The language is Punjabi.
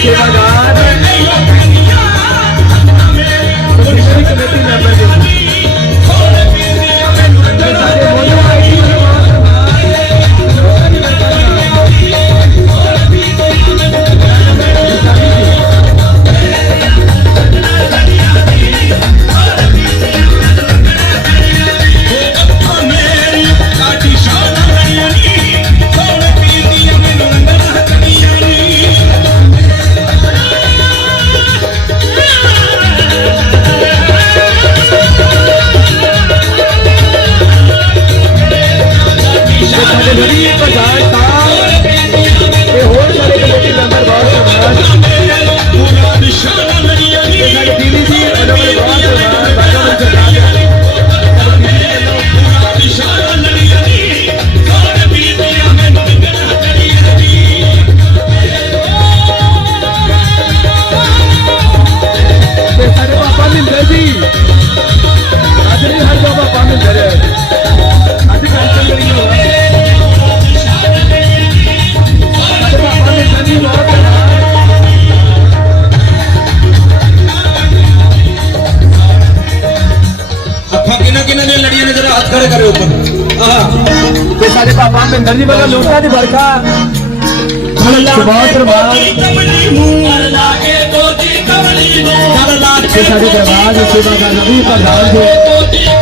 Thank you, my ਭਿੰਦਰ ਜੀ ਵੱਲੋਂ ਲੋਕਾਂ ਦੀ ਵਰਖਾ। ਸੁਭਾਸ਼ ਦਰਬਾਰ ਸਾਡੇ ਦਰਬਾਰ ਸੇਵਾ ਕਰਨਾ ਵੀ ਭਗਵਾਨ ਦੇ